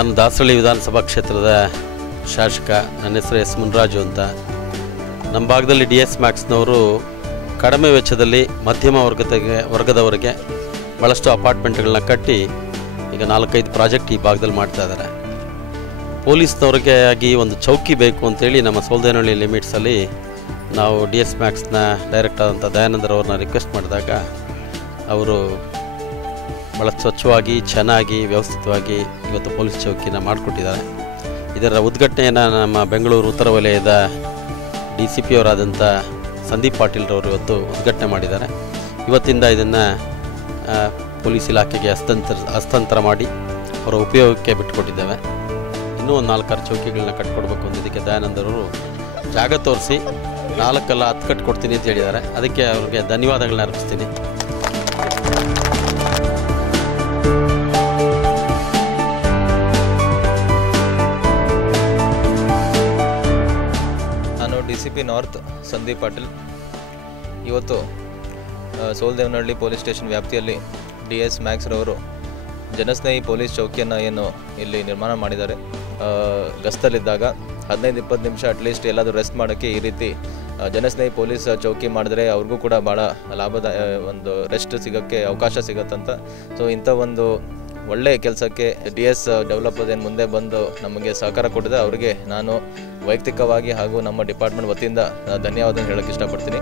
ನಾನು ದಾಸರಳ್ಳಿ ವಿಧಾನಸಭಾ ಕ್ಷೇತ್ರದ ಶಾಸಕ. ನನ್ನ ಹೆಸರು ಎಸ್ ಮುನ್ರಾಜು ಅಂತ. ನಮ್ಮ ಭಾಗದಲ್ಲಿ DS ಮ್ಯಾಕ್ಸ್ನವರು ಕಡಿಮೆ ವೆಚ್ಚದಲ್ಲಿ ಮಧ್ಯಮ ವರ್ಗದವರಿಗೆ ಭಾಳಷ್ಟು ಅಪಾರ್ಟ್ಮೆಂಟ್ಗಳನ್ನ ಕಟ್ಟಿ ಈಗ 4-5 ಪ್ರಾಜೆಕ್ಟ್ ಈ ಭಾಗದಲ್ಲಿ ಮಾಡ್ತಾ ಇದ್ದಾರೆ. ಪೊಲೀಸ್ನವ್ರಿಗೆ ಆಗಿ ಒಂದು ಚೌಕಿ ಬೇಕು ಅಂತೇಳಿ ನಮ್ಮ ಸೋಲ್ದೇನಹಳ್ಳಿ ಲಿಮಿಟ್ಸಲ್ಲಿ ನಾವು DS ಮ್ಯಾಕ್ಸ್ನ ಡೈರೆಕ್ಟರ್ ಆದಂಥ ದಯಾನಂದರವ್ರನ್ನ ರಿಕ್ವೆಸ್ಟ್ ಮಾಡಿದಾಗ ಅವರು ಭಾಳ ಸ್ವಚ್ಛವಾಗಿ ಚೆನ್ನಾಗಿ ವ್ಯವಸ್ಥಿತವಾಗಿ ಇವತ್ತು ಪೊಲೀಸ್ ಚೌಕಿನ ಮಾಡಿಕೊಟ್ಟಿದ್ದಾರೆ. ಇದರ ಉದ್ಘಾಟನೆಯನ್ನು ನಮ್ಮ ಬೆಂಗಳೂರು ಉತ್ತರ ವಲಯದ DCP ಅವರಾದಂಥ ಸಂದೀಪ್ ಪಾಟೀಲ್ರವರು ಇವತ್ತು ಉದ್ಘಾಟನೆ ಮಾಡಿದ್ದಾರೆ. ಇವತ್ತಿಂದ ಇದನ್ನು ಪೊಲೀಸ್ ಇಲಾಖೆಗೆ ಹಸ್ತಾಂತರ ಮಾಡಿ ಅವರ ಉಪಯೋಗಕ್ಕೆ ಬಿಟ್ಟುಕೊಟ್ಟಿದ್ದೇವೆ. ಇನ್ನೂ ಒಂದು 4-6 ಚೌಕಿಗಳನ್ನ ಕಟ್ಕೊಡ್ಬೇಕು ಅಂತ ಇದಕ್ಕೆ ದಯಾನಂದರವರು ಜಾಗ ತೋರಿಸಿ 4 ಅಲ್ಲ 10 ಕಟ್ಕೊಡ್ತೀನಿ ಅಂತ ಹೇಳಿದ್ದಾರೆ. ಅದಕ್ಕೆ ಅವ್ರಿಗೆ ಧನ್ಯವಾದಗಳನ್ನ ಅರ್ಪಿಸ್ತೀನಿ. ನಾನು DCP ನಾರ್ತ್ ಸಂದೀಪ್ ಪಾಟೀಲ್. ಇವತ್ತು ಸೋಲ್ದೇವನಹಳ್ಳಿ ಪೊಲೀಸ್ ಸ್ಟೇಷನ್ ವ್ಯಾಪ್ತಿಯಲ್ಲಿ DS ಮ್ಯಾಕ್ಸ್ರವರು ಜನಸ್ನೇಹಿ ಪೊಲೀಸ್ ಚೌಕಿಯನ್ನು ಏನು ಇಲ್ಲಿ ನಿರ್ಮಾಣ ಮಾಡಿದ್ದಾರೆ. ಗಸ್ತಲ್ಲಿದ್ದಾಗ 15-20 ನಿಮಿಷ ಅಟ್ಲೀಸ್ಟ್ ಎಲ್ಲಾದರೂ ರೆಸ್ಟ್ ಮಾಡೋಕ್ಕೆ ಈ ರೀತಿ ಜನಸ್ನೇಹಿ ಪೊಲೀಸ್ ಚೌಕಿ ಮಾಡಿದ್ರೆ ಅವ್ರಿಗೂ ಕೂಡ ಭಾಳ ಒಂದು ರೆಸ್ಟ್ ಸಿಗೋಕ್ಕೆ ಅವಕಾಶ ಸಿಗುತ್ತಂತ. ಸೊ ಇಂಥ ಒಂದು ಒಳ್ಳೆಯ ಕೆಲಸಕ್ಕೆ DS ಡೆವಲಪರ್ಸ್ ಏನು ಮುಂದೆ ಬಂದು ನಮಗೆ ಸಹಕಾರ ಕೊಟ್ಟಿದೆ. ಅವರಿಗೆ ನಾನು ವೈಯಕ್ತಿಕವಾಗಿ ಹಾಗೂ ನಮ್ಮ ಡಿಪಾರ್ಟ್ಮೆಂಟ್ ವತಿಯಿಂದ ಧನ್ಯವಾದ ಹೇಳೋಕ್ಕೆ ಇಷ್ಟಪಡ್ತೀನಿ.